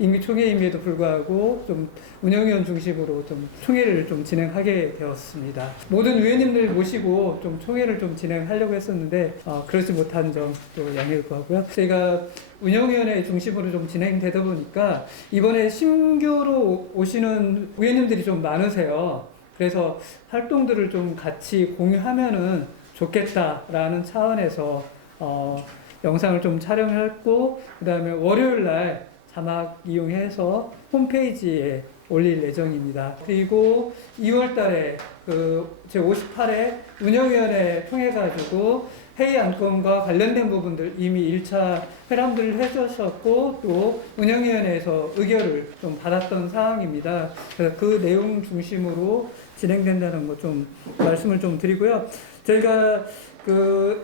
임기총회임에도 불구하고 좀 운영위원 중심으로 좀 총회를 좀 진행하게 되었습니다. 모든 위원님들 모시고 좀 총회를 좀 진행하려고 했었는데 그러지 못한 점 또 양해를 구하고요. 저희가 운영위원회 중심으로 좀 진행되다 보니까 이번에 신규로 오시는 위원님들이 좀 많으세요. 그래서 활동들을 좀 같이 공유하면은 좋겠다라는 차원에서 영상을 좀 촬영했고, 그 다음에 월요일 날 자막 이용해서 홈페이지에 올릴 예정입니다. 그리고 2월 달에 제58회 운영위원회 통해가지고 회의 안건과 관련된 부분들 이미 1차 회람들을 해주셨고, 또 운영위원회에서 의결을 좀 받았던 사항입니다. 그래서 그 내용 중심으로 진행된다는 거 좀 말씀을 좀 드리고요. 저희가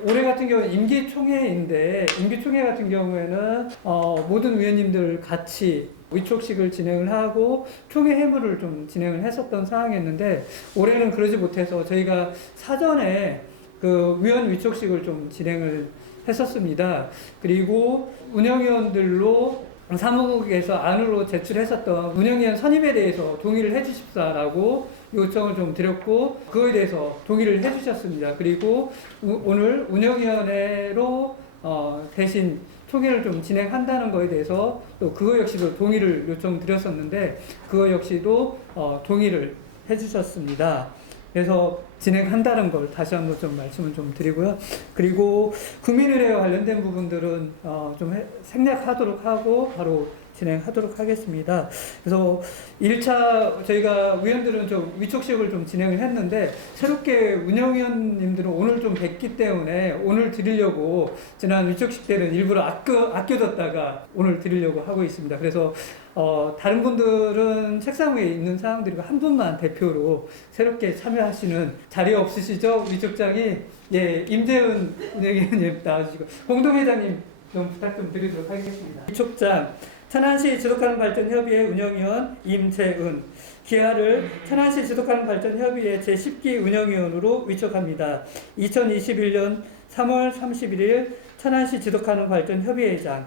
올해 같은 경우는 임기총회인데, 임기총회 같은 경우에는 모든 위원님들 같이 위촉식을 진행을 하고 총회 회무를 좀 진행을 했었던 상황이었는데, 올해는 그러지 못해서 저희가 사전에 위원 위촉식을 좀 진행을 했었습니다. 그리고 운영위원들로 사무국에서 안으로 제출했었던 운영위원 선임에 대해서 동의를 해주십사라고 요청을 좀 드렸고, 그거에 대해서 동의를 해주셨습니다. 그리고 오늘 운영위원회로 대신 총회를 좀 진행한다는 거에 대해서 또 그거 역시도 동의를 요청드렸었는데, 그거 역시도 동의를 해주셨습니다. 그래서 진행한다는 걸 다시 한번 좀 말씀을 좀 드리고요. 그리고 국민의례와 관련된 부분들은 좀 생략하도록 하고 바로 진행하도록 하겠습니다. 그래서 1차 저희가 위원들은 좀 위촉식을 좀 진행을 했는데, 새롭게 운영위원님들은 오늘 좀 뵙기 때문에 오늘 드리려고 지난 위촉식 때는 일부러 아껴뒀다가 오늘 드리려고 하고 있습니다. 그래서 다른 분들은 책상 위에 있는 사항들이고 한 분만 대표로 새롭게 참여하시는 자리 없으시죠? 위촉장이 임재은 운영위원님 나와주시고 공동회장님 좀 부탁 좀 드리도록 하겠습니다. 위촉장 천안시 지속가능 발전 협의회 운영위원 임재은, 기하를 천안시 지속가능 발전 협의회 제10기 운영위원으로 위촉합니다. 2021년 3월 31일 천안시 지속가능 발전 협의회장.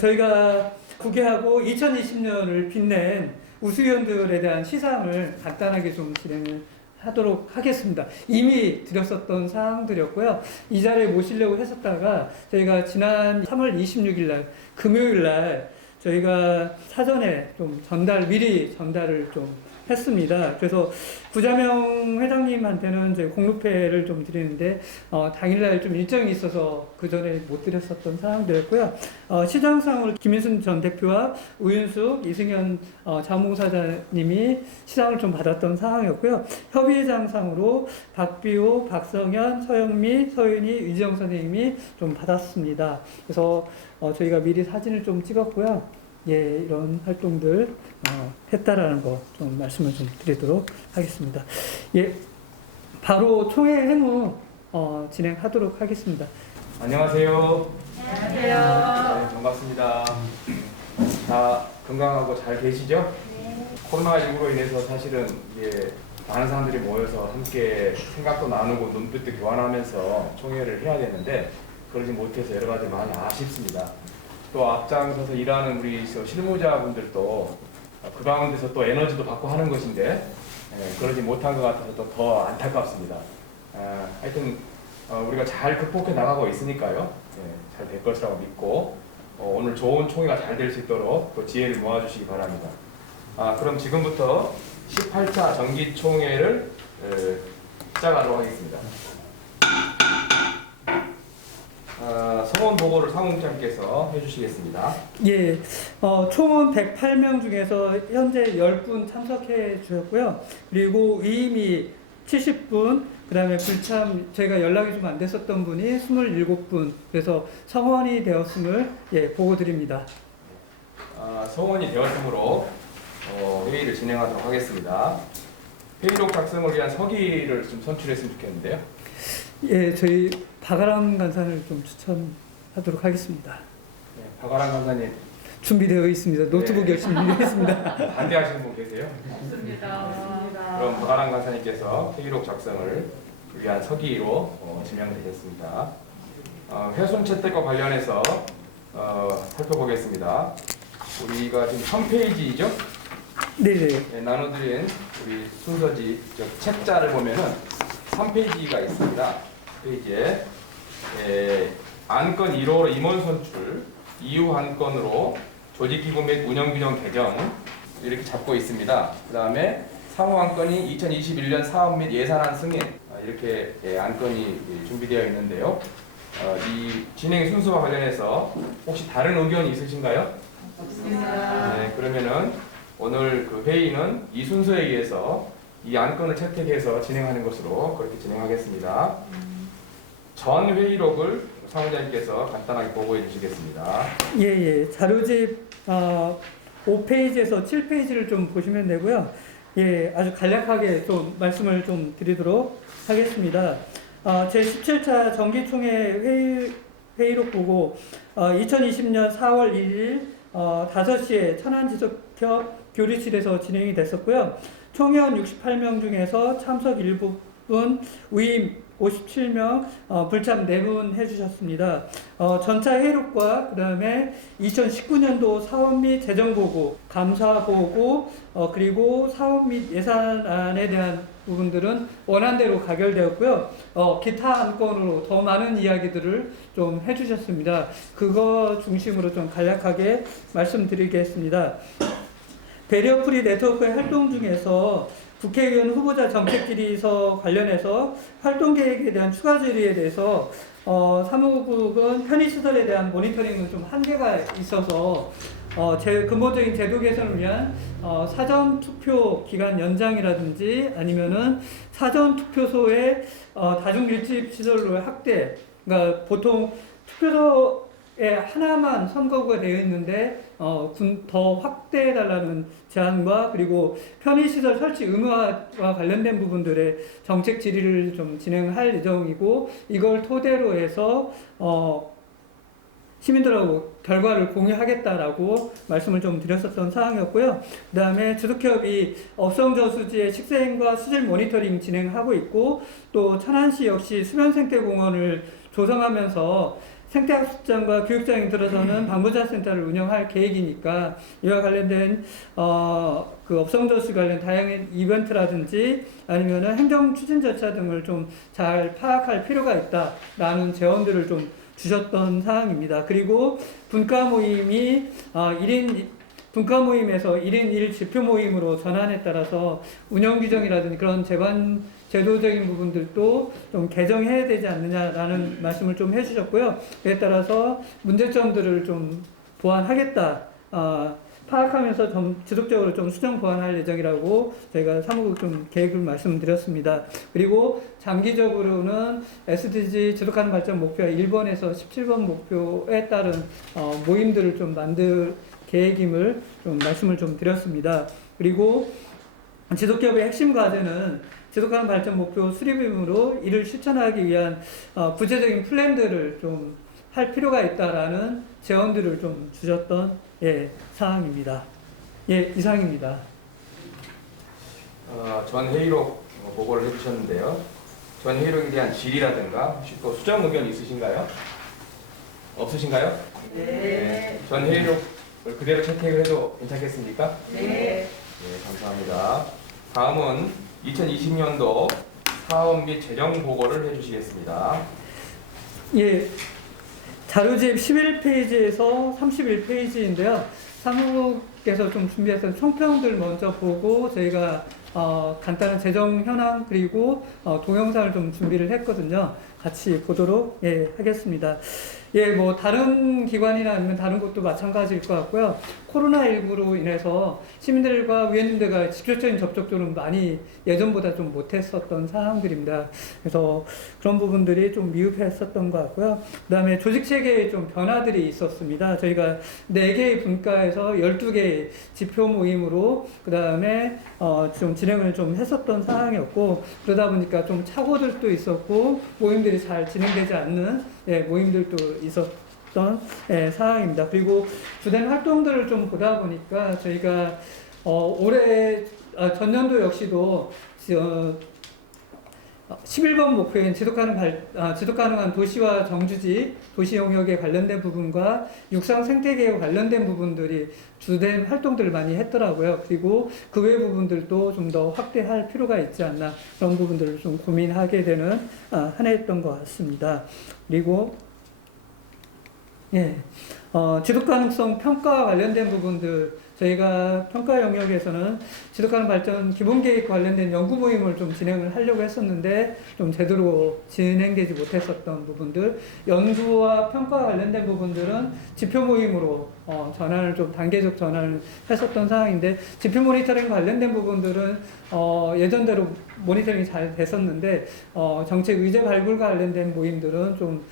저희가 구개하고 2020년을 빛낸 우수위원들에 대한 시상을 간단하게 좀 진행을 하도록 하겠습니다. 이미 드렸었던 사항들이었고요. 이 자리에 모시려고 했었다가 저희가 지난 3월 26일 날 금요일 날 저희가 사전에 좀 미리 전달을 좀 했습니다. 그래서 구자명 회장님한테는 이제 공로패를 좀 드리는데 당일날 좀 일정이 있어서 그 전에 못 드렸었던 상황들이었고요. 시장상으로 김인순 전 대표와 우윤숙, 이승현 자문사장님이 시상을 좀 받았던 상황이었고요. 협의회장상으로 박비호, 박성현, 서영미, 서윤희, 유지영 선생님이 좀 받았습니다. 그래서 저희가 미리 사진을 좀 찍었고요. 이런 활동들 했다라는 거 좀 말씀을 좀 드리도록 하겠습니다. 바로 총회 회무 진행하도록 하겠습니다. 안녕하세요. 안녕하세요. 네, 반갑습니다. 다 건강하고 잘 계시죠? 네. 코로나19로 인해서 사실은 많은 사람들이 모여서 함께 생각도 나누고 눈빛도 교환하면서 총회를 해야 되는데 그러지 못해서 여러 가지 많이 아쉽습니다. 또 앞장서서 일하는 우리 실무자분들도 그 가운데서 또 에너지도 받고 하는 것인데 그러지 못한 것 같아서 또 더 안타깝습니다. 하여튼 우리가 잘 극복해 나가고 있으니까요. 잘 될 것이라고 믿고 오늘 좋은 총회가 잘 될 수 있도록 또 지혜를 모아주시기 바랍니다. 그럼 지금부터 18차 정기총회를 시작하도록 하겠습니다. 성원 보고를 사무국장께서 해주시겠습니다. 총은 108명 중에서 현재 10분 참석해 주셨고요. 그리고 위임이 70분, 그 다음에 불참 저희가 연락이 좀 안 됐었던 분이 27분, 그래서 성원이 되었음을 보고 드립니다. 성원이 되었으므로 회의를 진행하도록 하겠습니다. 회의록 작성을 위한 서기를 좀 선출했으면 좋겠는데요. 저희 박아람 간사를 좀 추천하도록 하겠습니다. 박아람 간사님 준비되어 있습니다. 노트북 열심히 준비했습니다. 반대하시는 분 계세요? 없습니다. 그럼 박아람 간사님께서 회의록 작성을 위한 서기로 지명되셨습니다. 훼손 채택과 관련해서 살펴보겠습니다. 우리가 지금 3페이지죠? 네네. 나눠드린 우리 순서지 책자를 보면은 3페이지가 있습니다. 페이지에 안건 1호 임원 선출, 이후 안건으로 조직기구 및 운영규정 개정 이렇게 잡고 있습니다. 그 다음에 상호 안건이 2021년 사업 및 예산안 승인 이렇게 안건이 준비되어 있는데요. 이 진행 순서와 관련해서 혹시 다른 의견이 있으신가요? 없습니다. 네, 그러면은 오늘 그 회의는 이 순서에 의해서 이 안건을 채택해서 진행하는 것으로 그렇게 진행하겠습니다. 전 회의록을 사무장님께서 간단하게 보고해 주시겠습니다. 예. 자료집 5페이지에서 7페이지를 좀 보시면 되고요. 예, 아주 간략하게 좀 말씀을 좀 드리도록 하겠습니다. 제17차 정기총회 회의록 보고 2020년 4월 1일 5시에 천안지속협 교류실에서 진행이 됐었고요. 총회원 68명 중에서 참석 일부분, 위임 57명, 불참 4분 해주셨습니다. 전차 회의록과 그 다음에 2019년도 사업 및 재정보고, 감사보고, 그리고 사업 및 예산안에 대한 부분들은 원안대로 가결되었고요. 기타 안건으로 더 많은 이야기들을 좀 해주셨습니다. 그거 중심으로 좀 간략하게 말씀드리겠습니다. 배리어프리 네트워크의 활동 중에서 국회의원 후보자 정책 질의서 관련해서 활동 계획에 대한 추가 질의에 대해서 사무국은 편의시설에 대한 모니터링은 좀 한계가 있어서 근본적인 제도 개선을 위한 사전 투표 기간 연장이라든지 아니면은 사전 투표소의 다중 밀집 시설로 확대, 그러니까 보통 투표소에 하나만 선거구가 되어 있는데 더 확대해달라는 제안과 그리고 편의시설 설치 의무화와 관련된 부분들의 정책 질의를 좀 진행할 예정이고, 이걸 토대로 해서 시민들하고 결과를 공유하겠다라고 말씀을 좀 드렸었던 사항이었고요. 그 다음에 주석협이 업성저수지의 식생과 수질 모니터링 진행하고 있고, 또 천안시 역시 수변생태공원을 조성하면서 생태학습장과 교육장에 들어서는 방부자센터를 운영할 계획이니까 이와 관련된 그 업성저수 관련 다양한 이벤트라든지 아니면은 행정 추진 절차 등을 좀 잘 파악할 필요가 있다라는 제언들을 좀 주셨던 사항입니다. 그리고 분과 모임이 분과 모임에서 1인 1 지표 모임으로 전환에 따라서 운영 규정이라든지 그런 제도적인 부분들도 좀 개정해야 되지 않느냐라는 말씀을 좀 해주셨고요. 그에 따라서 문제점들을 좀 보완하겠다, 파악하면서 좀 지속적으로 좀 수정 보완할 예정이라고 저희가 사무국 좀 계획을 말씀드렸습니다. 그리고 장기적으로는 SDG 지속하는 발전 목표와 1번에서 17번 목표에 따른 모임들을 좀 만들 계획임을 좀 말씀을 좀 드렸습니다. 그리고 지속협의 핵심 과제는 지속가능 발전 목표 수립이므로 이를 실천하기 위한 구체적인 플랜들을 좀 할 필요가 있다라는 제언들을 좀 주셨던 사항입니다. 이상입니다. 전 회의록 보고를 해주셨는데요. 전 회의록에 대한 질의라든가 혹시 또 수정 의견 있으신가요? 없으신가요? 네. 전 회의록 그대로 채택을 해도 괜찮겠습니까? 네. 감사합니다. 다음은 2020년도 사업 및 재정 보고를 해주시겠습니다. 자료집 11페이지에서 31페이지인데요. 사무국에서 좀 준비했던 총평들 먼저 보고 저희가 간단한 재정 현황 그리고 동영상을 좀 준비를 했거든요. 같이 보도록 하겠습니다. 뭐 다른 기관이나 아니면 다른 곳도 마찬가지일 것 같고요. 코로나19로 인해서 시민들과 위원님들과 직접적인 접촉들은 많이 예전보다 좀 못했었던 상황들입니다. 그래서 그런 부분들이 좀 미흡했었던 것 같고요. 그 다음에 조직 체계에 좀 변화들이 있었습니다. 저희가 4개의 분과에서 12개의 지표 모임으로 그 다음에 좀 진행을 좀 했었던 상황이었고, 그러다 보니까 좀 착오들도 있었고 모임들이 잘 진행되지 않는 모임들도 있었던 상황입니다. 그리고 주된 활동들을 좀 보다 보니까 저희가 올해 전년도 역시도 11번 목표인 지속 가능한 도시와 정주지, 도시 영역에 관련된 부분과 육상 생태계에 관련된 부분들이 주된 활동들을 많이 했더라고요. 그리고 그 외 부분들도 좀 더 확대할 필요가 있지 않나, 그런 부분들을 좀 고민하게 되는 한 해였던 것 같습니다. 그리고 예, 지속 가능성 평가와 관련된 부분들, 저희가 평가 영역에서는 지속가능 발전 기본계획 관련된 연구 모임을 좀 진행을 하려고 했었는데 좀 제대로 진행되지 못했었던 부분들, 연구와 평가와 관련된 부분들은 지표 모임으로 전환을 좀 단계적 전환을 했었던 상황인데, 지표 모니터링 관련된 부분들은 예전대로 모니터링이 잘 됐었는데 정책 의제 발굴과 관련된 모임들은 좀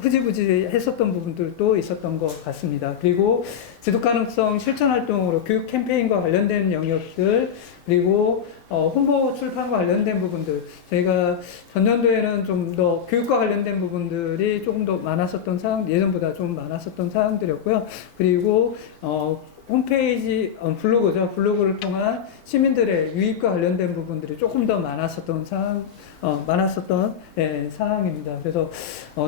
흐지부지 했었던 부분들도 있었던 것 같습니다. 그리고 지속가능성 실천 활동으로 교육 캠페인과 관련된 영역들, 그리고 홍보 출판과 관련된 부분들, 저희가 전년도에는 좀 더 교육과 관련된 부분들이 조금 더 많았었던 사항, 예전보다 좀 많았었던 사항들이었고요. 그리고 홈페이지, 블로그죠. 블로그를 통한 시민들의 유입과 관련된 부분들이 조금 더 많았었던 사항입니다. 그래서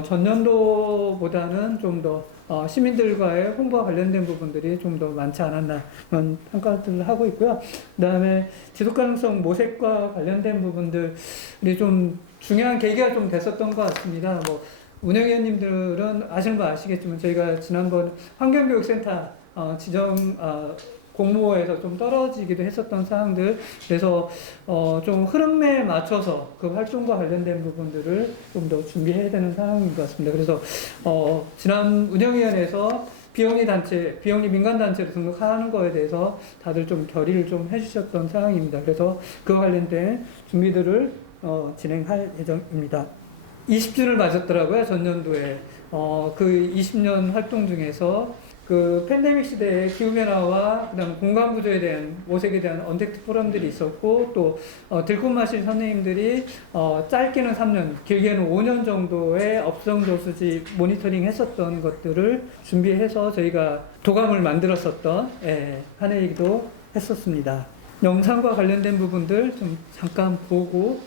전년도보다는 좀 더 시민들과의 홍보와 관련된 부분들이 좀 더 많지 않았나, 그런 평가들을 하고 있고요. 그 다음에 지속가능성 모색과 관련된 부분들이 좀 중요한 계기가 좀 됐었던 것 같습니다. 운영위원님들은 아시는 분 아시겠지만, 저희가 지난번 환경교육센터 공모에서 좀 떨어지기도 했었던 사항들, 그래서 좀 흐름에 맞춰서 그 활동과 관련된 부분들을 좀 더 준비해야 되는 상황인 것 같습니다. 그래서 지난 운영위원회에서 비영리 민간단체로 등록하는 거에 대해서 다들 좀 결의를 좀 해주셨던 상황입니다. 그래서 그와 관련된 준비들을 진행할 예정입니다. 20주를 맞았더라고요, 전년도에. 그 20년 활동 중에서 그 팬데믹 시대의 기후변화와 그다음 공간구조에 대한, 모색에 대한 언택트 포럼들이 있었고, 또 들꽃마실 선생님들이 짧게는 3년, 길게는 5년 정도의 업성저수지 모니터링 했었던 것들을 준비해서 저희가 도감을 만들었었던 한 해이기도 했었습니다. 영상과 관련된 부분들 좀 잠깐 보고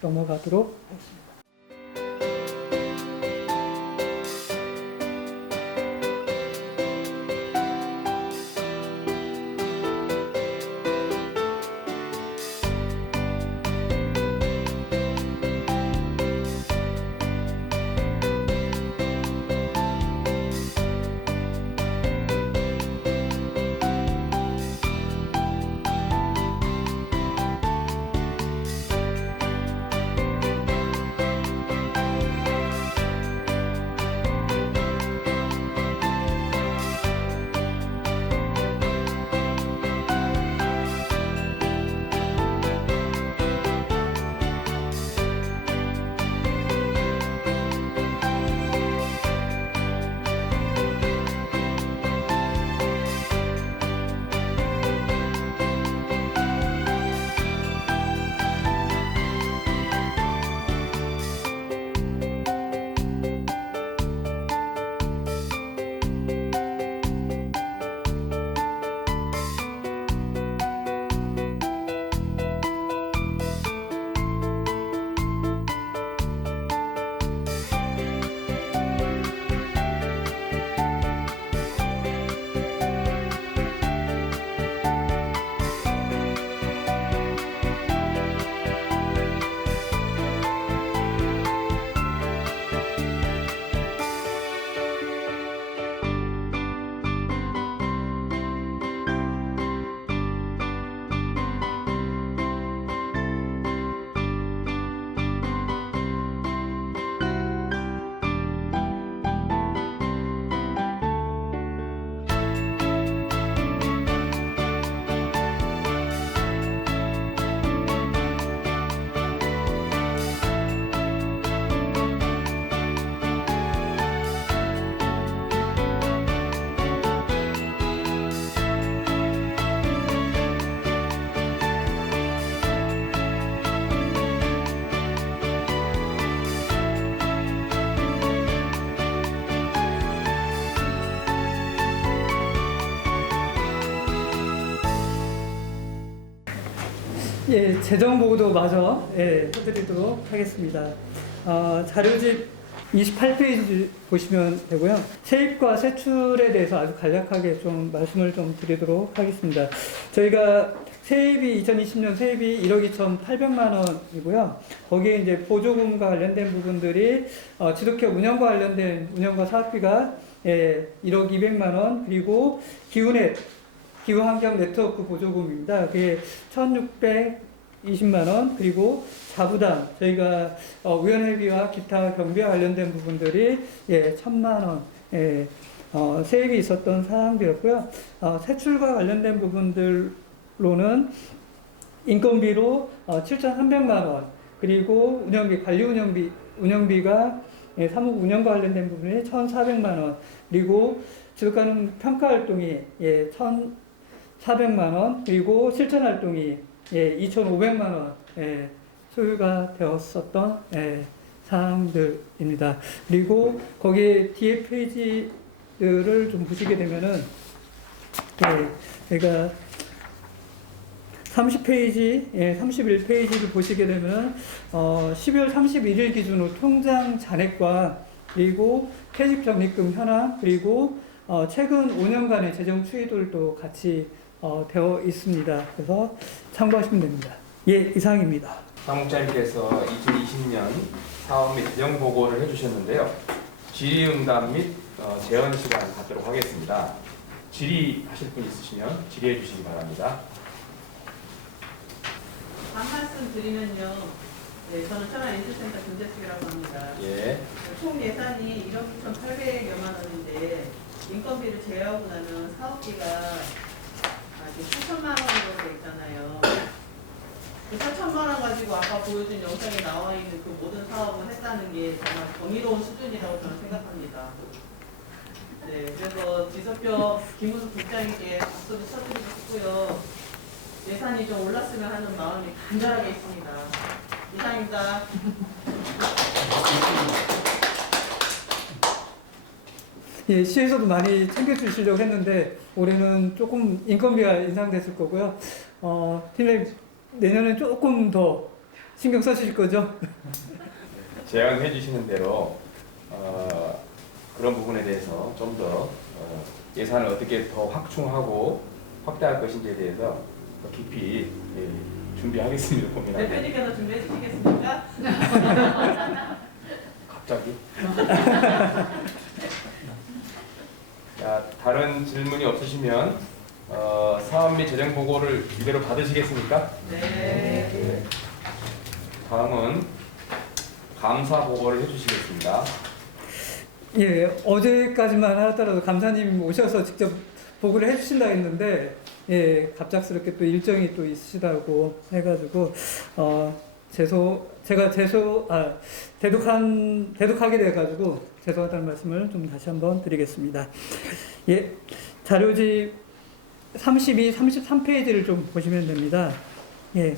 넘어가도록 하겠습니다. 예, 재정 보고도 마저 해드리도록 하겠습니다. 자료집 28페이지 보시면 되고요. 세입과 세출에 대해서 아주 간략하게 좀 말씀을 좀 드리도록 하겠습니다. 저희가 세입이 2020년 세입이 1억 2,800만 원이고요. 거기에 이제 보조금과 관련된 부분들이 지도기업 운영과 관련된 운영과 사업비가 1억 200만 원, 그리고 기후넷 기후환경 네트워크 보조금입니다. 그게 1,620만 원, 그리고 자부담, 저희가 위원회비와 기타 경비와 관련된 부분들이 1,000만 원 세입이 있었던 사항들이었고요. 세출과 관련된 부분들로는 인건비로 7,300만 원, 그리고 운영비, 관리 운영비가 사무국 운영과 관련된 부분이 1,400만 원, 그리고 지속가능 평가 활동이 1,400만 원, 그리고 실천 활동이 2,500만 원 소요가 되었었던 사항들입니다. 그리고 거기에 뒤에 페이지들을 좀 보시게 되면은 제가 30페이지, 31페이지를 보시게 되면은 12월 31일 기준으로 통장 잔액과 그리고 퇴직 적립금 현황, 그리고 최근 5년간의 재정 추이들도 같이 되어 있습니다. 그래서 참고하시면 됩니다. 예, 이상입니다. 사무국장님께서 2020년 사업 및 재정 보고를 해주셨는데요. 질의응답 및 제언 시간 갖도록 하겠습니다. 질의하실 분 있으시면 질의해 주시기 바랍니다. 한 말씀 드리면요. 네, 저는 천안인수센터 김재숙이라고 합니다. 예. 총 예산이 1억 2,800여만 원인데 인건비를 제외하고 나면 사업비가 8천만 원으로 돼 있잖아요. 그 8천만 원 가지고 아까 보여준 영상에 나와 있는 그 모든 사업을 했다는 게 정말 경이로운 수준이라고 저는 생각합니다. 네, 그래서 지석표 김우숙 국장에게 박수도 쳐드리고 싶고요. 예산이 좀 올랐으면 하는 마음이 간절하게 있습니다. 이상입니다. 예, 시에서도 많이 챙겨주시려고 했는데 올해는 조금 인건비가 인상됐을 거고요. 팀장님 내년에 조금 더 신경 써주실 거죠? 제안해 주시는 대로 그런 부분에 대해서 좀 더 예산을 어떻게 더 확충하고 확대할 것인지에 대해서 더 깊이 준비하겠습니다. 고민하고. 대표님께서 준비해 주시겠습니까? 갑자기? 자, 다른 질문이 없으시면 사업 및 재정 보고를 이대로 받으시겠습니까? 네. 네. 다음은 감사 보고를 해주시겠습니다. 예, 어제까지만 하더라도 감사님 오셔서 직접 보고를 해주신다 했는데 예, 갑작스럽게 또 일정이 또 있으시다고 해가지고 대독하게 돼가지고 죄송하다는 말씀을 좀 다시 한번 드리겠습니다. 예, 자료집 32, 33페이지를 좀 보시면 됩니다. 예,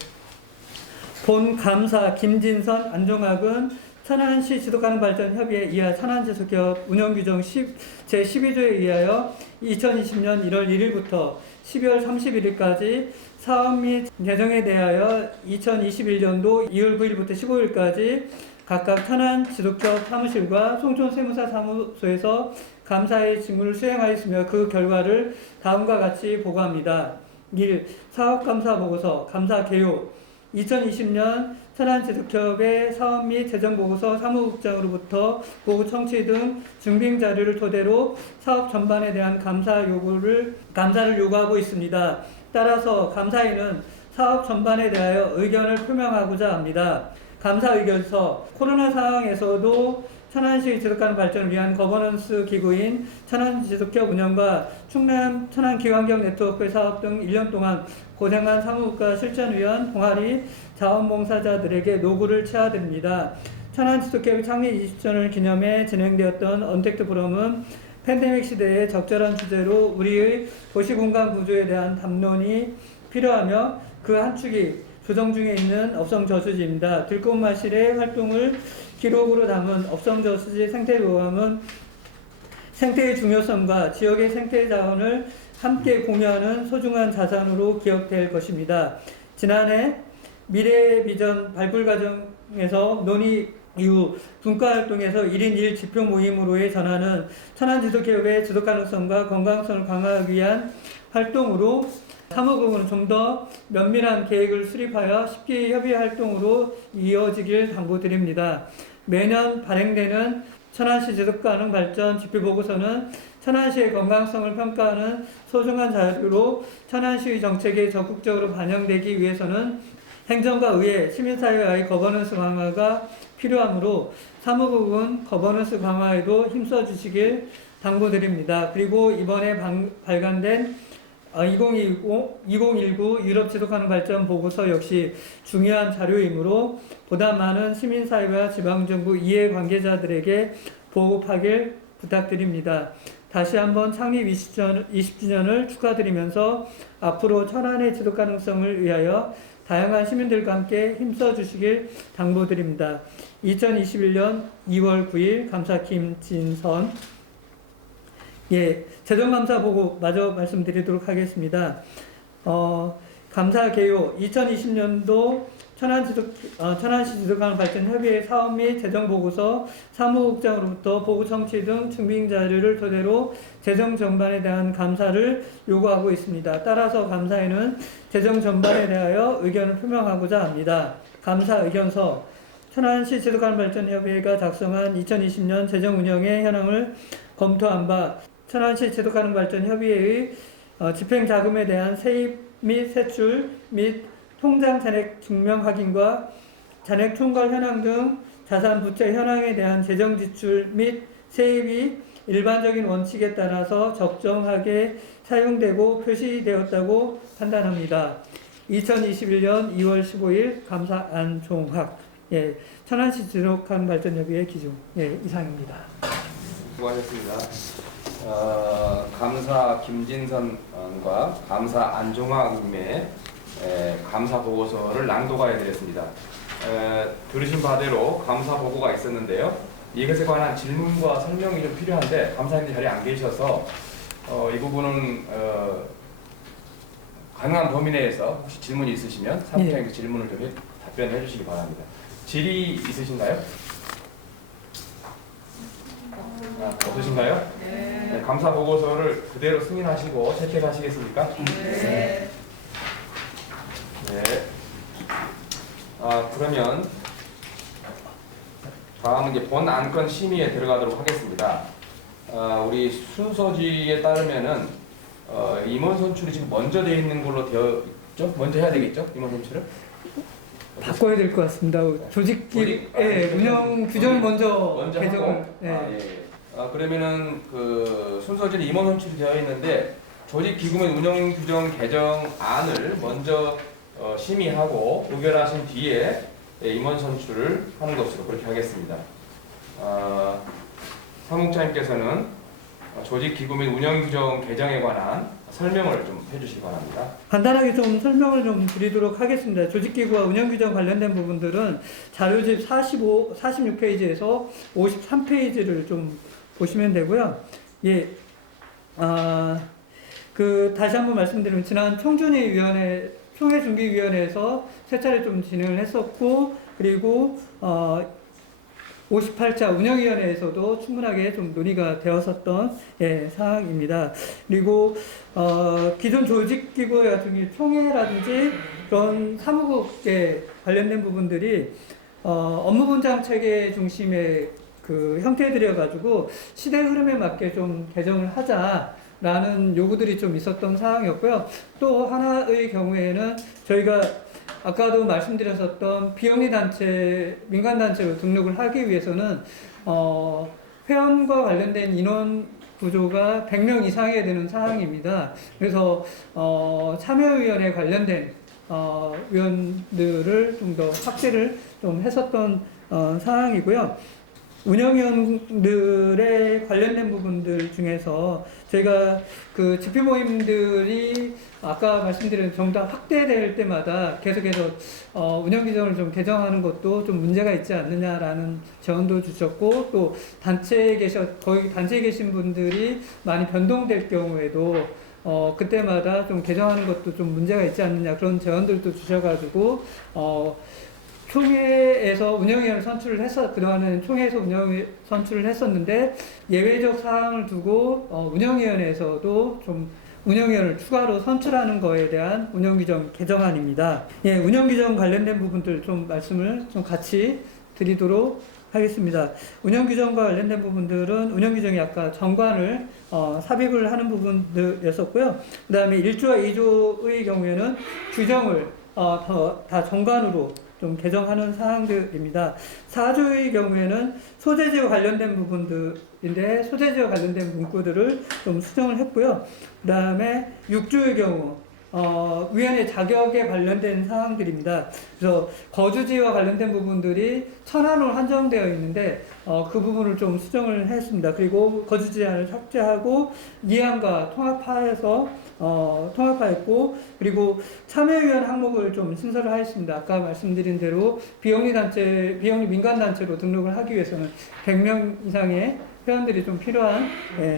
본 감사 김진선, 안종학은 천안시 지속가능 발전 협의회 이하 천안지속기업 운영규정 제12조에 의하여 2020년 1월 1일부터 12월 31일까지 사업 및 재정에 대하여 2021년도 2월 9일부터 15일까지 각각 천안지속기업 사무실과 송촌세무사 사무소에서 감사의 직무를 수행하였으며 그 결과를 다음과 같이 보고합니다. 1. 사업감사보고서, 감사개요 2020년 천안지속기업의 사업 및 재정보고서 사무국장으로부터 보고 청취 등 증빙 자료를 토대로 사업 전반에 대한 감사를 요구하고 있습니다. 따라서 감사위는 사업 전반에 대하여 의견을 표명하고자 합니다. 감사 의견서, 코로나 상황에서도 천안시 지속가능 발전을 위한 거버넌스 기구인 천안지속기업 운영과 충남 천안기후환경 네트워크 사업 등 1년 동안 고생한 사무국과 실전위원, 동아리, 자원봉사자들에게 노고를 취하됩니다. 천안지속기업의 창립 20주년을 기념해 진행되었던 언택트 포럼은 팬데믹 시대에 적절한 주제로 우리의 도시공간 구조에 대한 담론이 필요하며 그 한 축이 조정 중에 있는 업성저수지입니다. 들꽃마실의 활동을 기록으로 담은 업성저수지 생태묘함은 생태의 중요성과 지역의 생태 자원을 함께 공유하는 소중한 자산으로 기억될 것입니다. 지난해 미래 비전 발굴 과정에서 논의 이후 분과활동에서 1인 1지표 모임으로의 전환은 천안지도기업의 지속 가능성과 건강성을 강화하기 위한 활동으로 사무국은 좀 더 면밀한 계획을 수립하여 쉽게 협의 활동으로 이어지길 당부드립니다. 매년 발행되는 천안시 지속가능 발전 지표보고서는 천안시의 건강성을 평가하는 소중한 자료로 천안시의 정책에 적극적으로 반영되기 위해서는 행정과 의회, 시민사회와의 거버넌스 강화가 필요하므로 사무국은 거버넌스 강화에도 힘써 주시길 당부드립니다. 그리고 이번에 발간된 2019 유럽 지속가능 발전 보고서 역시 중요한 자료이므로 보다 많은 시민사회와 지방정부 이해관계자들에게 보급하길 부탁드립니다. 다시 한번 창립 20주년을 축하드리면서 앞으로 천안의 지속가능성을 위하여 다양한 시민들과 함께 힘써 주시길 당부드립니다. 2021년 2월 9일 감사 김진선. 재정감사 보고 마저 말씀드리도록 하겠습니다. 감사 개요 2020년도 천안시 지속가능 발전 협의회 사업 및 재정 보고서 사무국장으로부터 보고 청취 등 증빙 자료를 토대로 재정 전반에 대한 감사를 요구하고 있습니다. 따라서 감사에는 재정 전반에 대하여 의견을 표명하고자 합니다. 감사 의견서 천안시 지속가능 발전 협의회가 작성한 2020년 재정 운영의 현황을 검토한 바 천안시 지속가능 발전 협의회의 집행 자금에 대한 세입 및 세출 및 통장 잔액 증명 확인과 잔액 총괄 현황 등 자산 부채 현황에 대한 재정 지출 및 세입이 일반적인 원칙에 따라서 적정하게 사용되고 표시되었다고 판단합니다. 2021년 2월 15일 감사 안종학. 천안시 지속가능 발전 협의회 기준. 이상입니다. 수고하셨습니다. 감사 김진선과 감사 안종학님의 감사 보고서를 낭독하여드렸습니다. 들으신 바대로 감사 보고가 있었는데요. 이것에 관한 질문과 설명이 좀 필요한데 감사님이 자리에 안 계셔서 이 부분은 가능한 범위 내에서 혹시 질문이 있으시면 사무장님께 질문을 좀 답변해 주시기 바랍니다. 질의 있으신가요? 없으신가요? 네. 감사 보고서를 그대로 승인하시고 채택하시겠습니까? 네. 네. 그러면 다음은 이제 본 안건 심의에 들어가도록 하겠습니다. 우리 순서지에 따르면은 임원 선출이 지금 먼저 되어 있는 걸로 되어 있죠? 먼저 해야 되겠죠? 임원 선출을? 바꿔야 될 것 같습니다. 조직기 운영 규정을 먼저 개정을. 그러면은 그 순서지는 임원 선출이 되어 있는데 조직 기구 및 운영 규정 개정안을 먼저 심의하고 의결하신 뒤에 임원 선출을 하는 것으로 그렇게 하겠습니다. 사무국장님께서는 조직 기구 및 운영 규정 개정에 관한 설명을 좀 해주시기 바랍니다. 간단하게 좀 설명을 좀 드리도록 하겠습니다. 조직기구와 운영규정 관련된 부분들은 자료집 46페이지에서 53페이지를 좀 보시면 되고요. 다시 한번 말씀드리면 지난 총회준비위원회에서 세 차례 좀 진행을 했었고, 그리고 58차 운영위원회에서도 충분하게 좀 논의가 되었었던 사항입니다. 그리고 기존 조직기구 같은 경우 총회라든지 그런 사무국에 관련된 부분들이 업무 분장 체계 중심의 그 형태들이어 가지고 시대 흐름에 맞게 좀 개정을 하자라는 요구들이 좀 있었던 사항이었고요. 또 하나의 경우에는 저희가 아까도 말씀드렸었던 비영리 단체, 민간 단체로 등록을 하기 위해서는 회원과 관련된 인원 구조가 100명 이상이 되는 사항입니다. 그래서 참여위원회 관련된 위원들을 좀 더 확대를 좀 했었던 사항이고요. 운영위원들의 관련된 부분들 중에서 저희가 그 지표 모임들이 아까 말씀드린 정도 확대될 때마다 계속해서 운영 규정을 좀 개정하는 것도 좀 문제가 있지 않느냐라는 제언도 주셨고, 또 거기 단체에 계신 분들이 많이 변동될 경우에도 그때마다 좀 개정하는 것도 좀 문제가 있지 않느냐 그런 제언들도 주셔가지고 총회에서 운영위원을 선출을 그동안은 총회에서 운영위 선출을 했었는데 예외적 사항을 두고 운영위원회에서도 좀 운영위원을 추가로 선출하는 거에 대한 운영규정 개정안입니다. 예, 운영규정 관련된 부분들 좀 말씀을 좀 같이 드리도록 하겠습니다. 운영규정과 관련된 부분들은 운영규정이 아까 정관을 삽입을 하는 부분들이었었고요. 그 다음에 1조와 2조의 경우에는 규정을 다 정관으로 좀 개정하는 사항들입니다. 4조의 경우에는 소재지와 관련된 부분들인데 소재지와 관련된 문구들을 좀 수정을 했고요. 그 다음에 6조의 경우 위원회 자격에 관련된 사항들입니다. 그래서 거주지와 관련된 부분들이 천안으로 한정되어 있는데 그 부분을 좀 수정을 했습니다. 그리고 거주지 제한을 삭제하고 이항과 통합하였고 그리고 참여위원 항목을 좀 신설을 하였습니다. 아까 말씀드린 대로 비영리 민간단체로 등록을 하기 위해서는 100명 이상의 회원들이 좀 필요한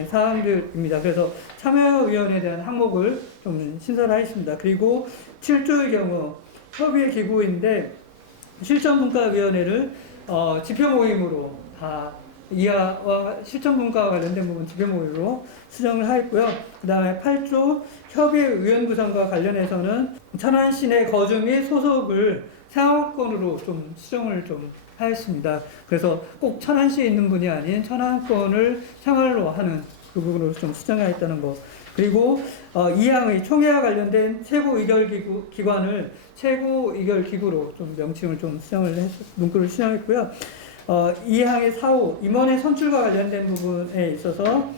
사항들입니다. 그래서 참여위원회에 대한 항목을 좀 신설하였습니다. 그리고 7조의 경우 협의회 기구인데 실천분과위원회를 지표 모임으로 다 이하와 실천분과와 관련된 부분 지표 모임으로 수정을 하였고요. 그 다음에 8조 협의회 위원 구성과 관련해서는 천안시 내 거주 및 소속을 생활권으로 좀 수정을 좀 하였습니다. 그래서 꼭 천안시에 있는 분이 아닌 천안권을 생활로 하는 그 부분으로 좀 수정하였다는 것. 그리고 이항의 총회와 관련된 최고의결기관을 최고의결기구로 좀 명칭을 좀 문구를 수정했고요. 이항의 4호 임원의 선출과 관련된 부분에 있어서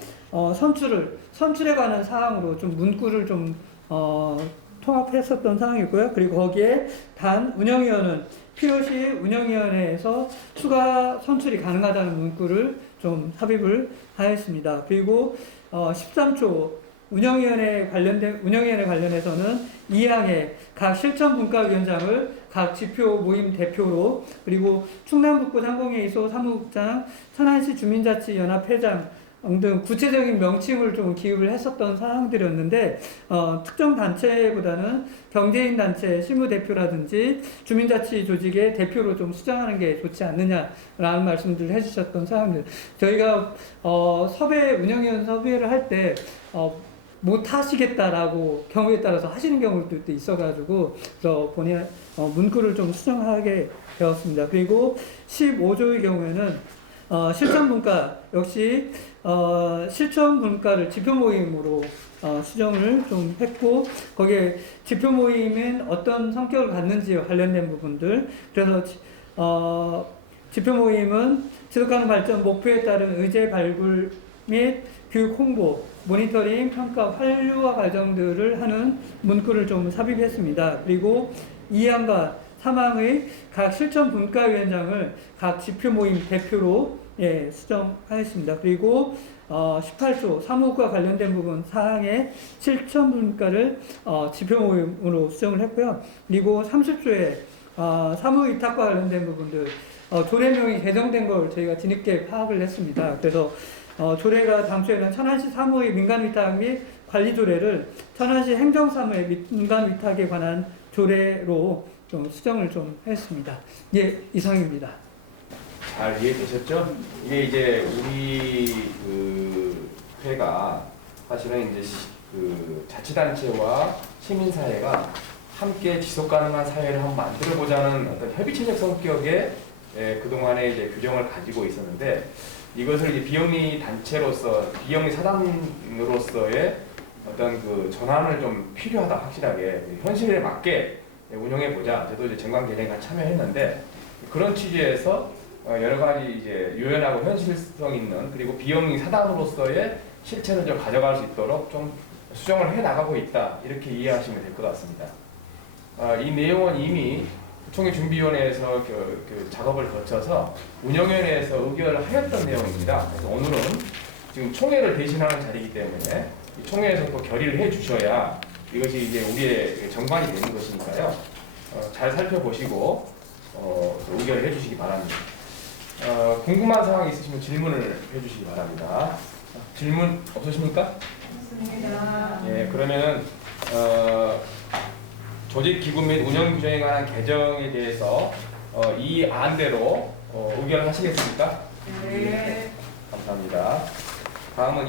선출에 관한 사항으로 좀 문구를 좀 통합했었던 사항이고요. 그리고 거기에 단 운영위원은 필요시 운영위원회에서 추가 선출이 가능하다는 문구를 좀 삽입을 하였습니다. 그리고 13조 운영위원회 관련해서는 이항의 각 실천분과위원장을 각 지표 모임 대표로 그리고 충남북부 상공회의소 사무국장, 천안시 주민자치연합회장 등 구체적인 명칭을 좀 기입을 했었던 사항들이었는데 특정 단체보다는 경제인 단체 실무대표라든지 주민자치 조직의 대표로 좀 수정하는 게 좋지 않느냐라는 말씀들을 해주셨던 사항들. 저희가 운영위원 섭외를 할 때 못 하시겠다라고 경우에 따라서 하시는 경우들도 있어가지고 그래서 본인 문구를 좀 수정하게 되었습니다. 그리고 15조의 경우에는 실천분과 역시 실천분과를 지표 모임으로 수정을 좀 했고 거기에 지표 모임은 어떤 성격을 갖는지와 관련된 부분들 그래서 지표 모임은 지속가능 발전 목표에 따른 의제 발굴 및 교육 홍보, 모니터링, 평가, 활류화 과정들을 하는 문구를 좀 삽입했습니다. 그리고 2항과 3항의 각 실천분과위원장을 각 지표 모임 대표로 수정하였습니다. 그리고 18조 사무국과 관련된 부분 사항의 실천분과를 지표 모임으로 수정을 했고요. 그리고 30조에 사무위탁과 관련된 부분들 조례명이 개정된 걸 저희가 뒤늦게 파악을 했습니다. 그래서 조례가 당초에는 천안시 사무의 민간위탁 및 관리조례를 천안시 행정사무의 민간위탁에 관한 조례로 좀 수정을 좀 했습니다. 예, 이상입니다. 잘 이해되셨죠? 이게 이제 우리 그 회가 사실은 이제 그 자치단체와 시민사회가 함께 지속가능한 사회를 한번 만들어보자는 어떤 협의체적 성격의 그동안의 이제 규정을 가지고 있었는데 이것을 이제 비영리 단체로서 비영리 사단으로서의 어떤 그 전환을 좀 필요하다 확실하게 현실에 맞게 운영해 보자. 저도 이제 정관 개정에 참여했는데 그런 취지에서 여러 가지 이제 유연하고 현실성 있는 그리고 비영리 사단으로서의 실체를 좀 가져갈 수 있도록 좀 수정을 해 나가고 있다 이렇게 이해하시면 될 것 같습니다. 이 내용은 이미 총회준비위원회에서 그 작업을 거쳐서 운영위원회에서 의결을 하였던 내용입니다. 그래서 오늘은 지금 총회를 대신하는 자리이기 때문에 이 총회에서 또 결의를 해 주셔야 이것이 이제 우리의 정관이 되는 것이니까요. 잘 살펴보시고 의결을 해 주시기 바랍니다. 궁금한 사항이 있으시면 질문을 해 주시기 바랍니다. 질문 없으십니까? 예, 그러면은 조직 기구 및 운영 규정에 관한 개정에 대해서 이 안대로 의결하시겠습니까? 네. 감사합니다. 다음은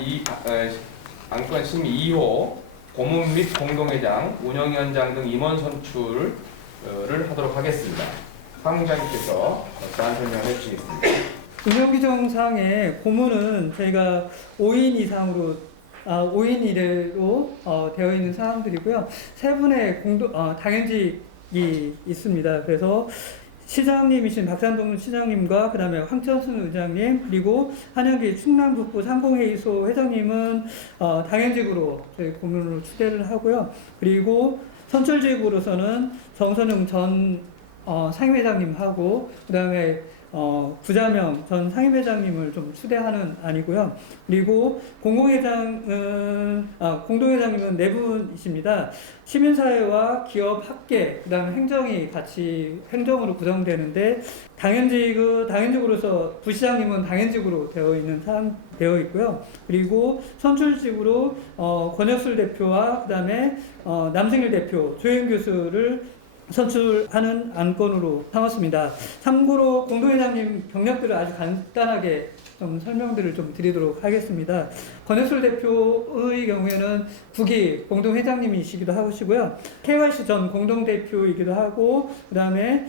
안건 심의 2호 고문 및 공동회장, 운영위원장 등 임원 선출을 하도록 하겠습니다. 사무장님께서 제안 설명을 해주시겠습니다. 운영규정상의 고문은 저희가 5인 이상으로 5인 이내로 되어 있는 사람들이고요. 세 분의 당연직이 있습니다. 그래서 시장님이신 박산동 시장님과 그 다음에 황천순 의장님 그리고 한영기 충남북부 상공회의소 회장님은 당연직으로 저희 고문으로 추대를 하고요. 그리고 선출직으로서는 정선웅 전 상임회장님하고 그 다음에 구자명 전 상임회장님을 좀 추대하는 안이고요. 그리고 공동회장님은 네 분이십니다. 시민사회와 기업 합계, 그 다음에 행정이 같이 행정으로 구성되는데 당연직으로서 부시장님은 당연직으로 되어 있고요. 그리고 선출직으로 권혁술 대표와 그 다음에 남승일 대표, 조영 교수를 선출하는 안건으로 삼았습니다. 참고로 공동회장님 경력들을 아주 간단하게 좀 설명들을 좀 드리도록 하겠습니다. 권혁술 대표의 경우에는 부기 공동회장님이시기도 하시고요. KYC 전 공동대표이기도 하고 그 다음에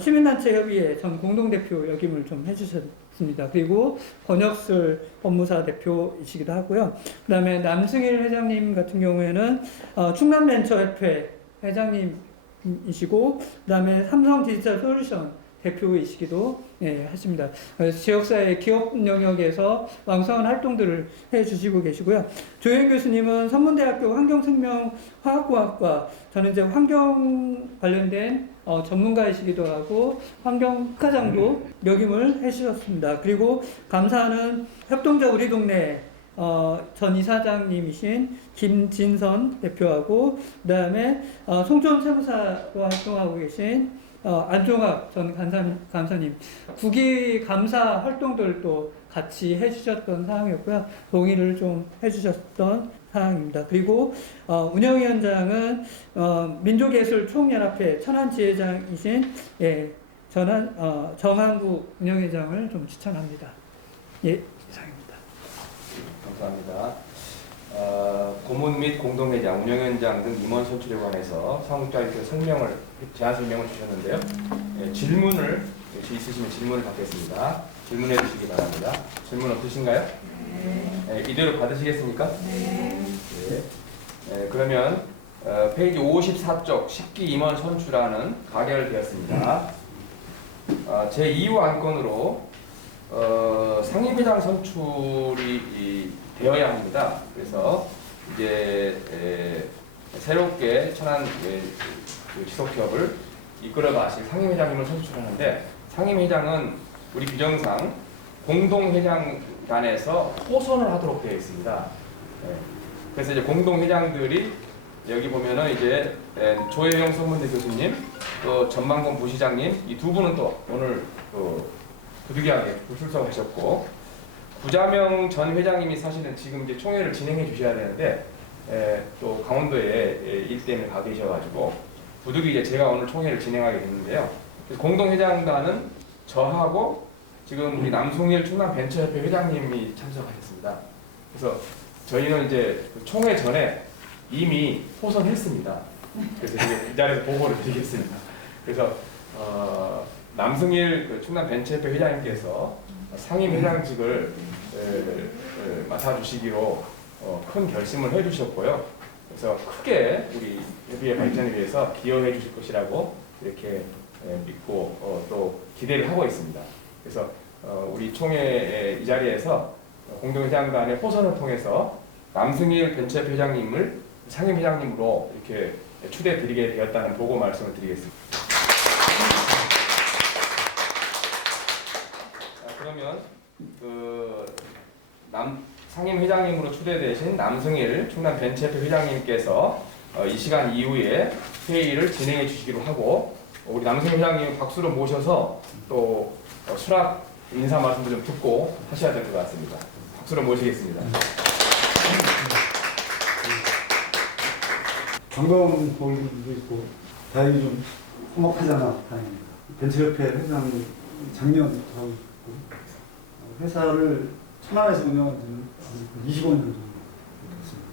시민단체협의회 전 공동대표 역임을 좀 해주셨습니다. 그리고 권혁술 법무사 대표이시기도 하고요. 그 다음에 남승일 회장님 같은 경우에는 충남벤처협회 회장님 이시고 그다음에 삼성 디지털 솔루션 대표이시기도 하십니다. 지역사회 기업 영역에서 왕성한 활동들을 해주시고 계시고요. 조현 교수님은 선문대학교 환경생명화학공학과 저는 이제 환경 관련된 전문가이시기도 하고 환경 특화장도 역임을 해주셨습니다. 그리고 감사하는 협동자 우리 동네 전 이사장님이신 김진선 대표하고 그 다음에 송촌 세무사로 활동하고 계신 안종학 전 감사님 국위 감사 활동들도 같이 해주셨던 사항이었고요. 동의를 좀 해주셨던 사항입니다. 그리고 운영위원장은 민족예술총연합회 천안지회장이신 정한구 운영회장을 좀 추천합니다. 예, 이상입니다. 감사합니다. 고문 및 공동회장, 운영위원장 등 임원 선출에 관해서 사무장님께서 제안 설명을 주셨는데요. 질문을 있으시면 질문을 받겠습니다. 질문해 주시기 바랍니다. 질문 없으신가요? 네. 이대로 받으시겠습니까? 네. 그러면 페이지 54쪽 10기 임원 선출안은 가결되었습니다. 제2호 안건으로 상임회장 선출이 되어야 합니다. 그래서 이제 새롭게 천안 지속협을 이끌어 가실 상임회장님을 선출하는데 상임회장은 우리 규정상 공동회장단에서 호선을 하도록 되어 있습니다. 그래서 이제 공동회장들이 여기 보면은 이제 조혜영 선문대 교수님, 또 전만권 부시장님 이 두 분은 또 오늘 부득이하게 출석하셨고 구자명 전 회장님이 사실은 지금 이제 총회를 진행해 주셔야 되는데 또 강원도에 일 때문에 가 계셔가지고 부득이 이제 제가 오늘 총회를 진행하게 됐는데요. 공동회장단은 저하고 지금 우리 남송일 충남벤처협회 회장님이 참석하셨습니다. 그래서 저희는 이제 총회 전에 이미 호선했습니다. 그래서 이제 이 자리에서 보고를 드리겠습니다. 그래서 남승일 충남벤처협회 회장님께서 상임회장직을 맡아주시기로 큰 결심을 해주셨고요. 그래서 크게 우리 협의회 발전에 위해서 기여해 주실 것이라고 이렇게 믿고 또 기대를 하고 있습니다. 그래서 우리 총회 이 자리에서 공동회장단의 호선을 통해서 남승일 벤처협회 회장님을 상임회장님으로 이렇게 추대 드리게 되었다는 보고 말씀을 드리겠습니다. 그러면 상임회장님으로 추대되신 남승일 충남벤처협회 회장님께서 이 시간 이후에 회의를 진행해 주시기로 하고 우리 남승일 회장님 박수로 모셔서 또 수락 인사 말씀도 좀 듣고 하셔야 될 것 같습니다. 박수로 모시겠습니다. 반가운 얼굴도 있고 다행히 좀 화목하잖아. 다행입니다. 벤처협회 회장 작년부터 하고 있고 회사를 천안에서 운영한 지는 25년 정도 됐습니다.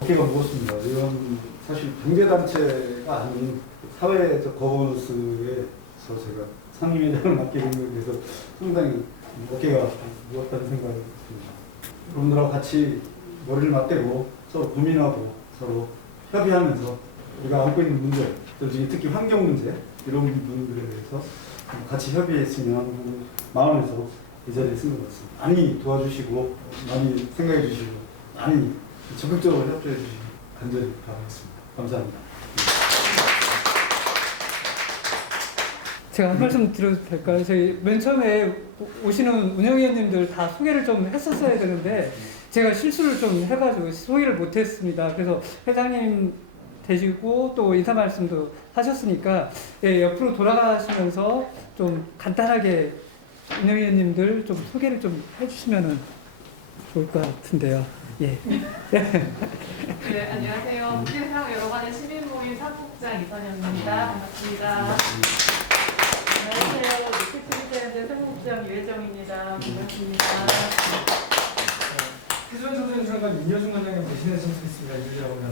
어깨가 무겁습니다. 이런 사실 경제단체가 아닌 사회적 거버넌스에서 제가 상임회장을 맡게 된 것에 대해서 상당히 어깨가 무겁다는 생각이 듭니다. 여러분들하고 같이 머리를 맞대고 서로 고민하고 서로 협의하면서 우리가 안고 있는 문제, 특히 환경 문제 이런 부분들에 대해서 같이 협의했으면 하는 마음에서 이 자리에 쓴 것 같습니다. 많이 도와주시고 많이 생각해 주시고 많이 적극적으로 협조해 주시기 간절히 바라겠습니다. 감사합니다. 제가 한 말씀 드려도 될까요? 저희 맨 처음에 오시는 운영위원님들 다 소개를 좀 했었어야 되는데 제가 실수를 좀 해가지고 소개를 못했습니다. 그래서 회장님 되시고 또 인사 말씀도 하셨으니까 예, 옆으로 돌아가시면서 좀 간단하게 운영위원님들 좀 소개를 좀 해주시면 좋을 것 같은데요. 예. 네, 안녕하세요. 국제사랑 여러 가지 시민모임 사국장 이선영입니다. 반갑습니다. 안녕하세요. 리크트리트랜드 상국장 이회정입니다. 반갑습니다. 해수원 청소년상관 임여중 관장님 대신해서 있습니다. 유리하고요.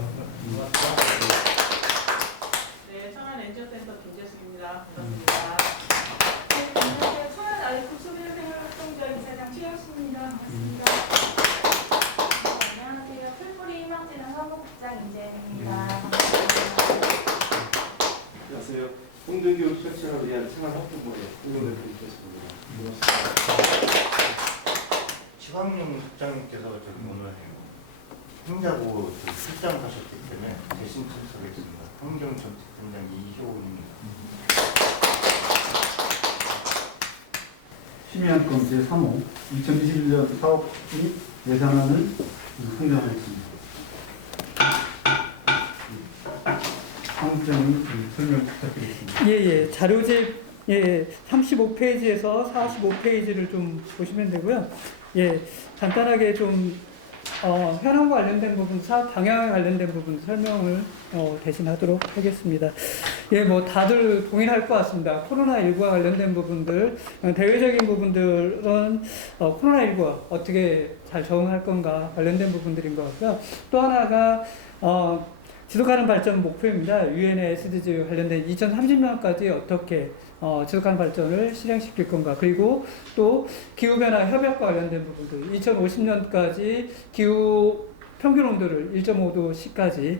네, 천안 엔지오센터 김재숙입니다. 반갑습니다. 네, 안녕하세요. 천안 아이콘 소비생활활동자 이사장 최영수입니다. 반갑습니다. 네, 안녕하세요. 풀뿌리 희망재단 사무국장 이재현입니다. 반갑습니다. 안녕하세요. 홍등교육 혁신을 위한 생활협동모의 홍등교육 대표입니다. 지광용 국장님께서 오늘 행자부 출장 가셨기 때문에 대신 참석했습니다. 환경정책팀장 이효은입니다. 심의안건 제3호 2021년 사업비 예산안을 상정하겠습니다. 사무장님 설명 부탁드리겠습니다. 예, 자료집 35페이지에서 45페이지를 좀 보시면 되고요. 예, 간단하게 좀 현황과 관련된 부분, 사업 방향에 관련된 부분 설명을 대신하도록 하겠습니다. 예, 뭐 다들 동일할 것 같습니다. 코로나19와 관련된 부분들, 대외적인 부분들은 코로나19와 어떻게 잘 적응할 건가 관련된 부분들인 것 같고요. 또 하나가 지속가능 발전 목표입니다. 유엔의 SDG 관련된 2030년까지 어떻게 지속가능 발전을 실행시킬 건가. 그리고 또 기후변화 협약과 관련된 부분들, 2050년까지 기후 평균 온도를 1.5도씨까지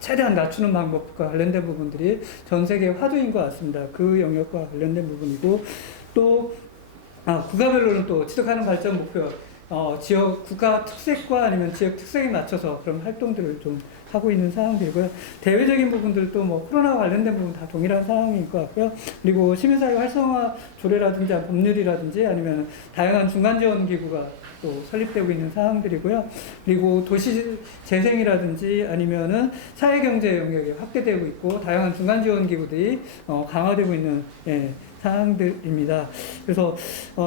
최대한 낮추는 방법과 관련된 부분들이 전 세계 화두인 것 같습니다. 그 영역과 관련된 부분이고, 또 국가별로는 또 지속가능 발전 목표, 지역 국가 특색과 아니면 지역 특색에 맞춰서 그런 활동들을 좀 하고 있는 상황들이고요. 대외적인 부분들도 뭐 코로나와 관련된 부분 다 동일한 상황인 것 같고요. 그리고 시민사회 활성화 조례라든지 법률이라든지 아니면 다양한 중간 지원 기구가 또 설립되고 있는 상황들이고요. 그리고 도시 재생이라든지 아니면은 사회경제 영역이 확대되고 있고 다양한 중간 지원 기구들이 강화되고 있는 사항들입니다. 그래서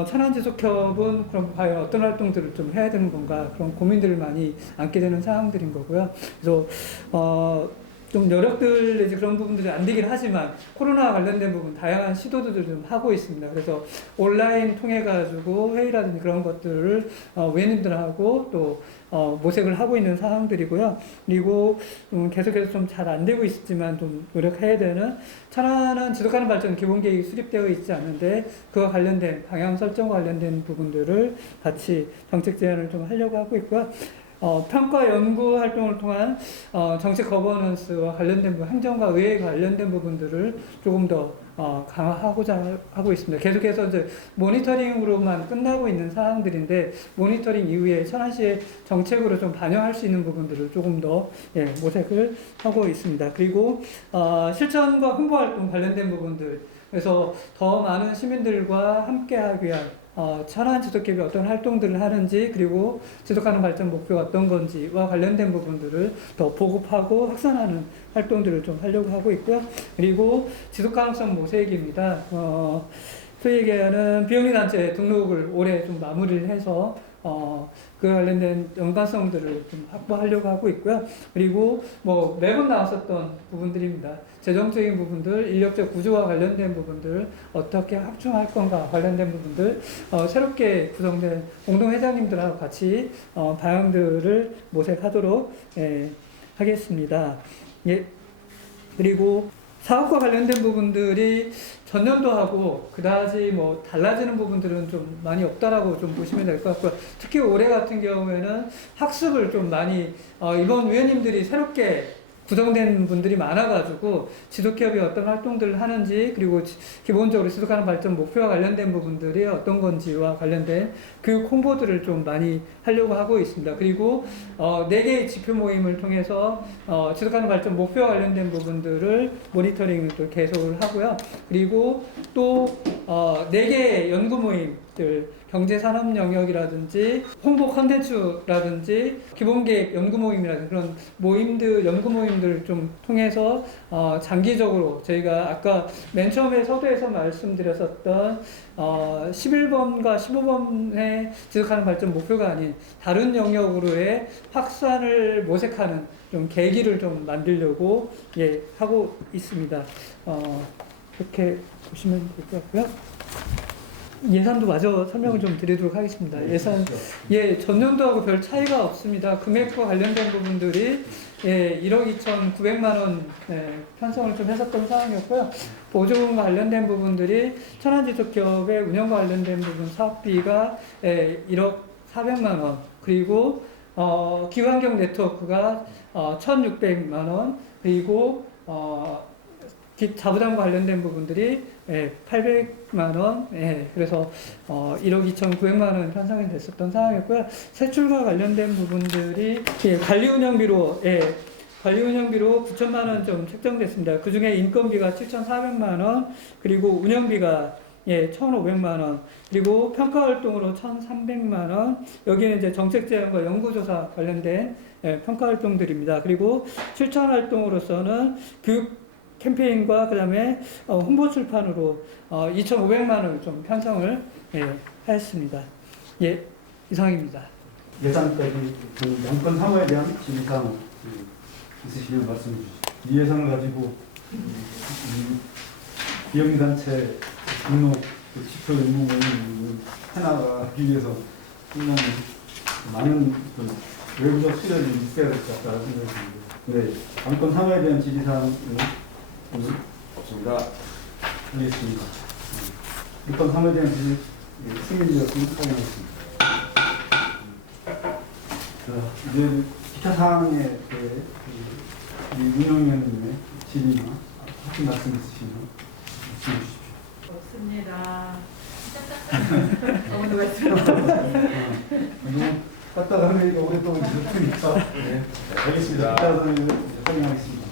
천안지속협은 그럼 과연 어떤 활동들을 좀 해야 되는 건가 그런 고민들을 많이 안게 되는 상황들인 거고요. 그래서 좀 여력들 내지 그런 부분들이 안 되긴 하지만 코로나와 관련된 부분 다양한 시도들을 좀 하고 있습니다. 그래서 온라인 통해 가지고 회의라든지 그런 것들을 위원님들하고 또 모색을 하고 있는 상황들이고요. 그리고 계속해서 좀 잘 안 되고 있지만 좀 노력해야 되는 천안은 지속가능 발전 기본계획이 수립되어 있지 않은데 그와 관련된 방향 설정과 관련된 부분들을 같이 정책 제안을 좀 하려고 하고 있고요. 평가 연구 활동을 통한 정책 거버넌스와 관련된 부분, 행정과 의회 관련된 부분들을 조금 더 강화하고자 하고 있습니다. 계속해서 이제 모니터링으로만 끝나고 있는 사항들인데 모니터링 이후에 천안시의 정책으로 좀 반영할 수 있는 부분들을 조금 더 모색을 하고 있습니다. 그리고 실천과 홍보 활동 관련된 부분들, 그래서 더 많은 시민들과 함께하기 위한 천안 지속협이 어떤 활동들을 하는지 그리고 지속가능 발전 목표가 어떤 건지와 관련된 부분들을 더 보급하고 확산하는 활동들을 좀 하려고 하고 있고요. 그리고 지속가능성 모색입니다. 소위 얘기하는 비영리단체 등록을 올해 좀 마무리를 해서 그 관련된 연관성들을 좀 확보하려고 하고 있고요. 그리고 뭐 매번 나왔었던 부분들입니다. 재정적인 부분들, 인력적 구조와 관련된 부분들, 어떻게 확충할 건가 관련된 부분들, 새롭게 구성된 공동회장님들하고 같이 방향들을 모색하도록 하겠습니다. 예. 그리고 사업과 관련된 부분들이 전년도하고 그다지 뭐 달라지는 부분들은 좀 많이 없다라고 좀 보시면 될 것 같고요. 특히 올해 같은 경우에는 학습을 좀 많이 이번 위원님들이 새롭게 구성된 분들이 많아가지고 지도기업이 어떤 활동들을 하는지, 그리고 기본적으로 지속하는 발전 목표와 관련된 부분들이 어떤 건지와 관련된 교육 홍보들을 좀 많이 하려고 하고 있습니다. 그리고 4개의 지표 모임을 통해서 지속하는 발전 목표와 관련된 부분들을 모니터링을 또 계속을 하고요. 그리고 또 4개의 연구 모임들, 경제산업 영역이라든지 홍보 컨텐츠라든지 기본계획 연구 모임이라든지 그런 모임들, 연구 모임들을 좀 통해서 장기적으로 저희가 아까 맨 처음에 서두에서 말씀드렸었던 11번과 15번의 지속하는 발전 목표가 아닌 다른 영역으로의 확산을 모색하는 좀 계기를 좀 만들려고 하고 있습니다. 그렇게 보시면 될 것 같고요. 예산도 마저 설명을 좀 드리도록 하겠습니다. 예산, 전년도하고 별 차이가 없습니다. 금액과 관련된 부분들이 1억 2,900만 원 편성을 좀 했었던 상황이었고요. 보조금과 관련된 부분들이 천안지속기업의 운영과 관련된 부분 사업비가 1억 400만 원, 그리고 기후환경 네트워크가 1,600만 원, 그리고 자부담과 관련된 부분들이 800만 원, 그래서 1억 2,900만 원 편성이 됐었던 상황이었고요. 세출과 관련된 부분들이 관리운영비로 9천만 원 좀 책정됐습니다. 그 중에 인건비가 7,400만 원, 그리고 운영비가 1,500만 원, 그리고 평가활동으로 1,300만 원, 여기는 이제 정책제안과 연구조사 관련된 평가활동들입니다. 그리고 실천활동으로서는 교육 캠페인과 그 다음에 홍보 출판으로 2,500만 원을 좀 편성을 하였습니다. 이상입니다. 예산 빼기 양권 사무에 대한 지휘사항 있으시면 말씀해 주시죠. 이 예산을 가지고 비영리단체 등록 지표 임무 모임을 해나가기 위해서 상당히 많은 외부적 수련이 있어야 될 것 같다는 생각이 듭니다. 네, 양권 사무에 대한 지휘사항은 없습니다. 알겠습니다. 양권 사무에 대한 지휘 승인이었으면 확인하겠습니다. 이제 기타 사항에 대해 윤영위원님의 질의나 같은 말씀 있으시면 말씀해 주십시오. 없습니다. 너무 누가있어요. 너무 딱딱한 얘기가 오랫동안 들었으니까. 네, 알겠습니다. 기타 사항을 확인하겠습니다.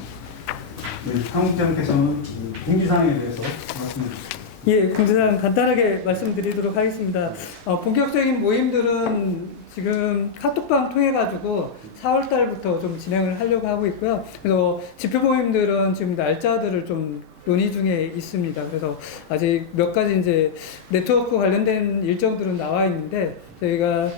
네, 사무국장께서는 공지사항에 대해서 말씀해 주십시오. 공지사항 간단하게 말씀드리도록 하겠습니다. 본격적인 모임들은 지금 카톡방 통해가지고 4월달부터 좀 진행을 하려고 하고 있고요. 그래서 지표 모임들은 지금 날짜들을 좀 논의 중에 있습니다. 그래서 아직 몇 가지 이제 네트워크 관련된 일정들은 나와 있는데 저희가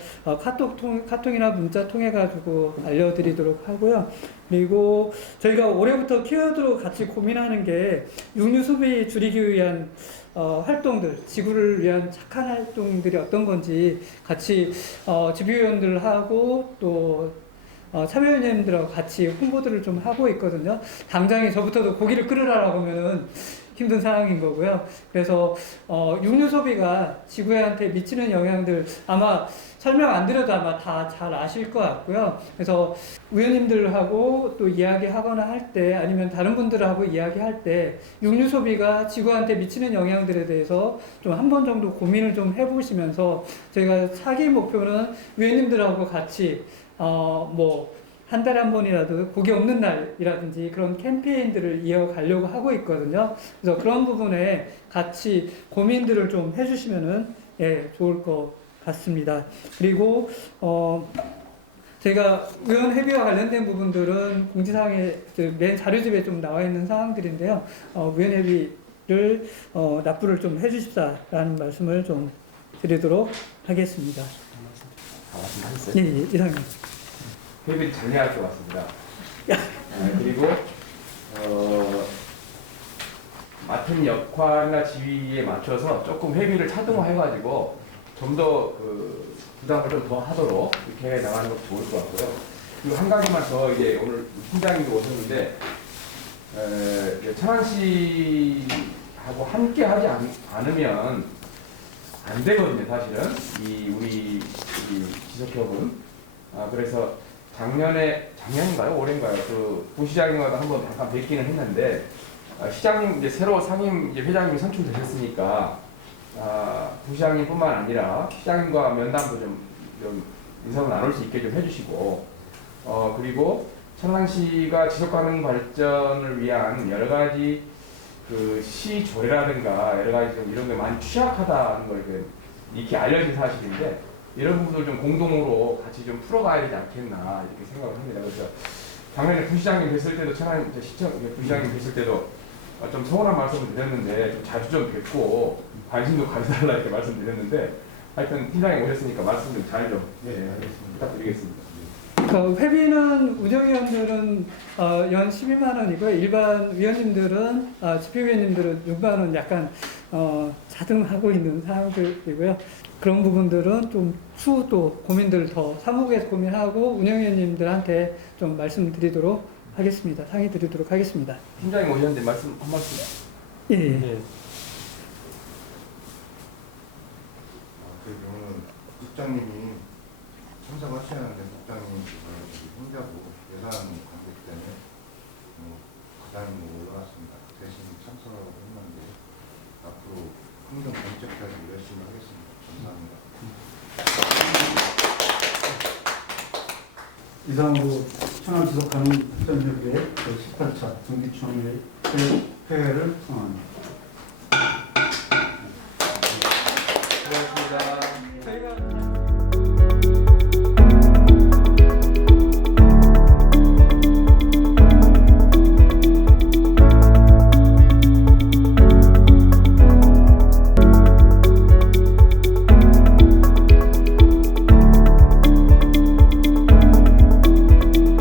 카톡이나 문자 통해 가지고 알려드리도록 하고요. 그리고 저희가 올해부터 키워드로 같이 고민하는 게 육류 소비 줄이기 위한 활동들, 지구를 위한 착한 활동들이 어떤 건지 같이 지표위원들하고 또 참여위원님들하고 같이 홍보들을 좀 하고 있거든요. 당장에 저부터도 고기를 끓으라고 하면은 힘든 상황인 거고요. 그래서 육류 소비가 지구한테 미치는 영향들 아마 설명 안 드려도 아마 다 잘 아실 것 같고요. 그래서 위원님들하고 또 이야기하거나 할 때 아니면 다른 분들하고 이야기할 때 육류 소비가 지구한테 미치는 영향들에 대해서 좀 한 번 정도 고민을 좀 해보시면서 저희가 차기 목표는 위원님들하고 같이 한 달에 한 번이라도 고기 없는 날이라든지 그런 캠페인들을 이어가려고 하고 있거든요. 그래서 그런 부분에 같이 고민들을 좀 해주시면은 좋을 것 같습니다. 그리고 저희가 의원 회비와 관련된 부분들은 공지사항에 맨 자료집에 좀 나와 있는 사항들인데요. 의원 회비를 납부를 좀 해주십사라는 말씀을 좀 드리도록 하겠습니다. 다 말씀하셨어요? 예, 예, 이상입니다. 회비를 잘 내야 할 것 같습니다. 그리고 맡은 역할이나 지위에 맞춰서 조금 회비를 차등화해가지고 좀 더 부담을 좀 더 하도록 이렇게 나가는 것도 좋을 것 같고요. 그리고 한 가지만 더 이제 오늘 팀장님도 오셨는데 천안시하고 함께 하지 않으면 안 되거든요, 사실은. 우리 지석협은. 그래서 작년인가요? 올해인가요? 부시장님과도 한번 잠깐 뵙기는 했는데, 시장님, 이제 새로 상임 회장님이 선출되셨으니까, 부시장님뿐만 아니라 시장님과 면담도 좀 인사를 나눌 수 있게 좀 해주시고, 그리고 천안시가 지속가능 발전을 위한 여러 가지 시 조례라든가 여러 가지 좀 이런 게 많이 취약하다는 걸 이렇게 알려진 사실인데 이런 부분을 좀 공동으로 같이 좀 풀어가야 되지 않겠나 이렇게 생각을 합니다. 그래서 작년에 부시장님 뵀을 때도 시청 부시장님 뵀을 때도 좀 서운한 말씀을 드렸는데 좀 자주 좀 뵙고 관심도 가져달라 이렇게 말씀드렸는데 하여튼 팀장님 오셨으니까 말씀 좀 잘 좀 부탁드리겠습니다. 회비는 운영위원들은 연 12만 원이고요. 일반 위원님들은 집회위원님들은 6만 원 약간 자등하고 있는 상황들이고요. 그런 부분들은 좀 추후 고민들을 더 사무국에서 고민하고 운영위원님들한테 좀 말씀드리도록 하겠습니다. 상의드리도록 하겠습니다. 팀장님 오셨는데 말씀 한 말씀. 예. 네. 그 경우는 국장님이 참석하셔야 하는데 국장님이 혼자고 예산 관계 때문에 가단이 올라왔습니다. 대신 참석하고 했는데 앞으로 환경 정책까지 열심히 하겠습니다. 감사합니다. 이상으로 천안 지속가능 발전협의회 18차 정기총회 회회를 통합니다. 수고하셨습니다.